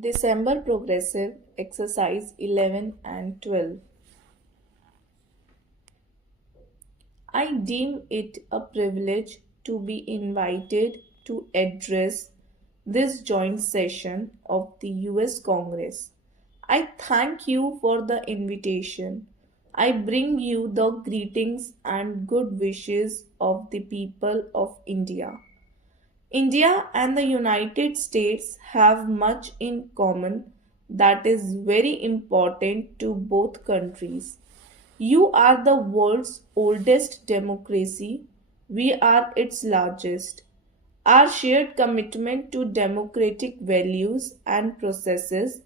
December Progressive Exercise 11 and 12. I deem it a privilege to be invited to address this joint session of the US Congress. I thank you for the invitation. I bring you the greetings and good wishes of the people of India. India and the United States have much in common that is very important to both countries. You are the world's oldest democracy, we are its largest. Our shared commitment to democratic values and processes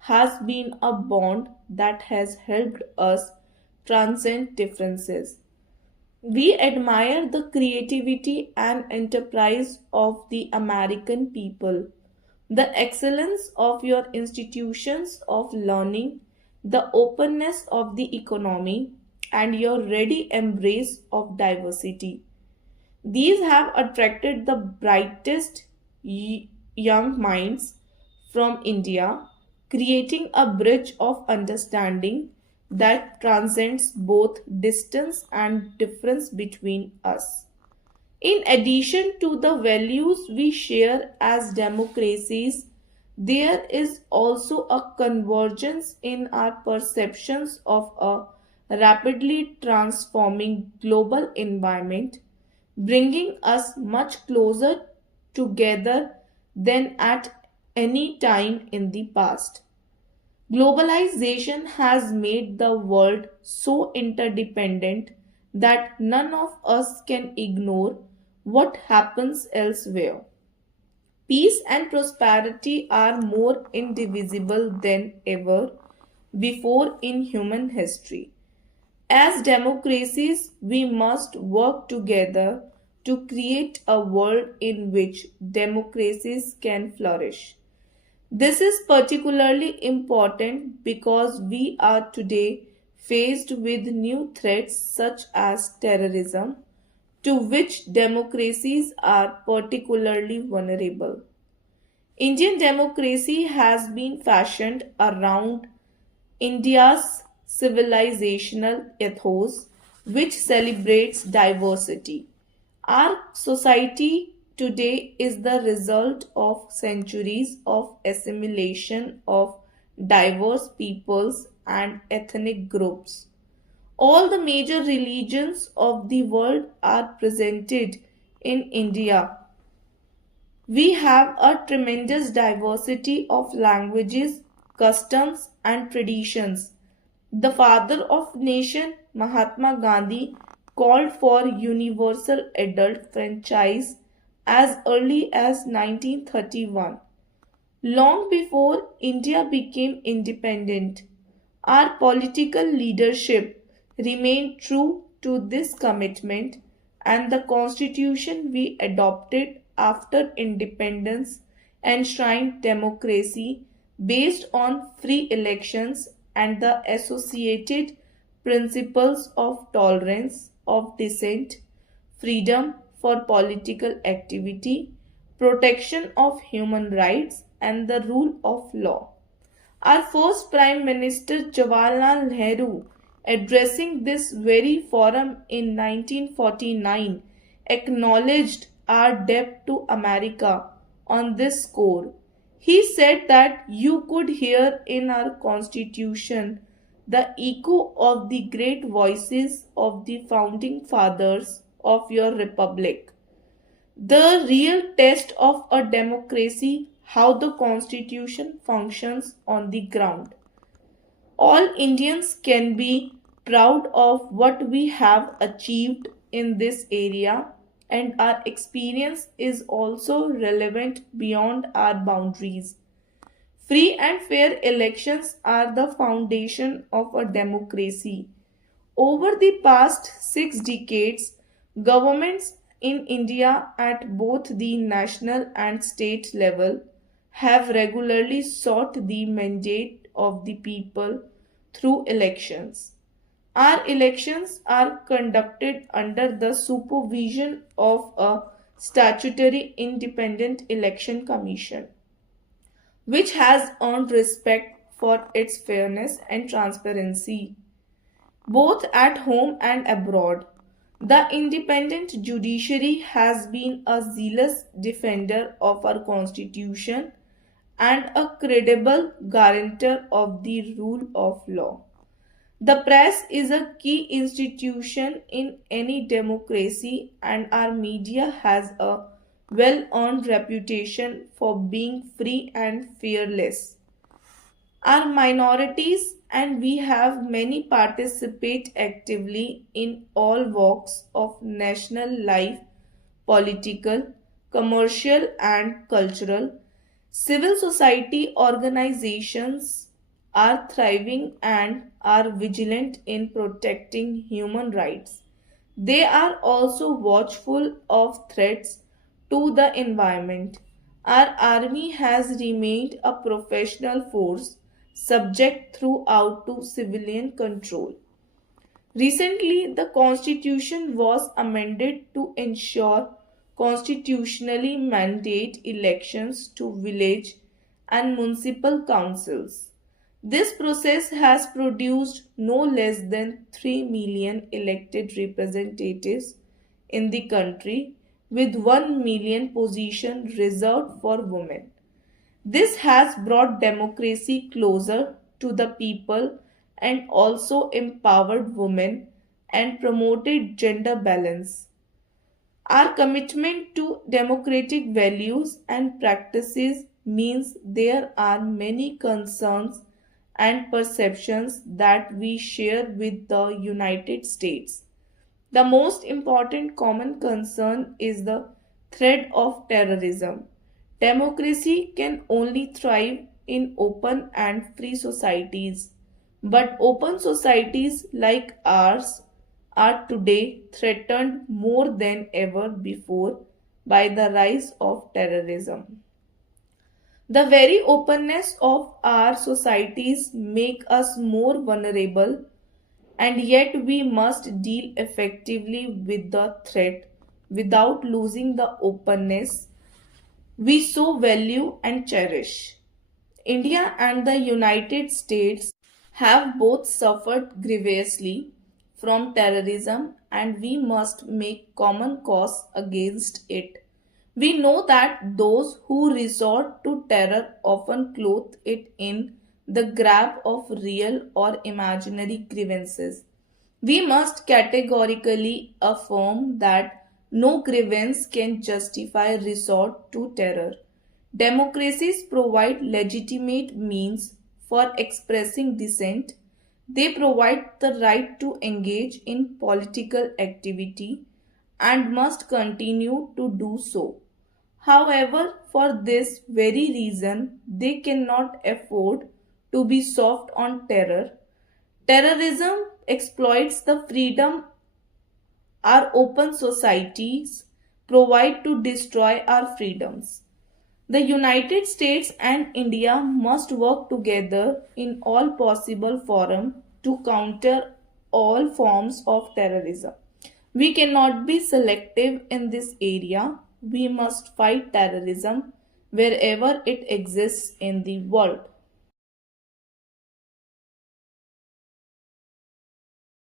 has been a bond that has helped us transcend differences. We admire the creativity and enterprise of the American people, the excellence of your institutions of learning, the openness of the economy, and your ready embrace of diversity. These have attracted the brightest young minds from India, creating a bridge of understanding that transcends both distance and difference between us. In addition to the values we share as democracies, there is also a convergence in our perceptions of a rapidly transforming global environment, bringing us much closer together than at any time in the past. Globalization has made the world so interdependent that none of us can ignore what happens elsewhere. Peace and prosperity are more indivisible than ever before in human history. As democracies, we must work together to create a world in which democracies can flourish. This is particularly important because we are today faced with new threats such as terrorism, to which democracies are particularly vulnerable. Indian democracy has been fashioned around India's civilizational ethos, which celebrates diversity. Our society today is the result of centuries of assimilation of diverse peoples and ethnic groups. All the major religions of the world are presented in India. We have a tremendous diversity of languages, customs, and traditions. The father of nation, Mahatma Gandhi, called for universal adult franchise as early as 1931. Long before India became independent, our political leadership remained true to this commitment, and the constitution we adopted after independence enshrined democracy based on free elections and the associated principles of tolerance of dissent, freedom for political activity, protection of human rights, and the rule of law. Our first Prime Minister Jawaharlal Nehru, addressing this very forum in 1949, acknowledged our debt to America on this score. He said that you could hear in our Constitution the echo of the great voices of the founding fathers of your republic. The real test of a democracy, how the Constitution functions on the ground. All Indians can be proud of what we have achieved in this area, and our experience is also relevant beyond our boundaries. Free and fair elections are the foundation of a democracy. Over the past 6 decades, governments in India at both the national and state level have regularly sought the mandate of the people through elections. Our elections are conducted under the supervision of a statutory independent election commission. which has earned respect for its fairness and transparency, both at home and abroad. The independent judiciary has been a zealous defender of our constitution and a credible guarantor of the rule of law. The press is a key institution in any democracy, and our media has a well earned reputation for being free and fearless. Are minorities, and we have many participate actively in all walks of national life, political, commercial, and cultural. Civil society organizations are thriving and are vigilant in protecting human rights. They are also watchful of threats to the environment. Our army has remained a professional force subject throughout to civilian control. Recently, the constitution was amended to ensure constitutionally mandate elections to village and municipal councils. This process has produced no less than 3 million elected representatives in the country, with 1 million positions reserved for women. This has brought democracy closer to the people and also empowered women and promoted gender balance. Our commitment to democratic values and practices means there are many concerns and perceptions that we share with the United States. The most important common concern is the threat of terrorism. Democracy can only thrive in open and free societies, but open societies like ours are today threatened more than ever before by the rise of terrorism. The very openness of our societies make us more vulnerable, and yet we must deal effectively with the threat without losing the openness we so value and cherish. India and the United States have both suffered grievously from terrorism, and we must make common cause against it. We know that those who resort to terror often clothe it in the garb of real or imaginary grievances. We must categorically affirm that no grievance can justify resort to terror. Democracies provide legitimate means for expressing dissent. They provide the right to engage in political activity and must continue to do so. However, for this very reason, they cannot afford to be soft on terror. Terrorism exploits the freedom our open societies provide to destroy our freedoms. The United States and India must work together in all possible forums to counter all forms of terrorism. We cannot be selective in this area. We must fight terrorism wherever it exists in the world.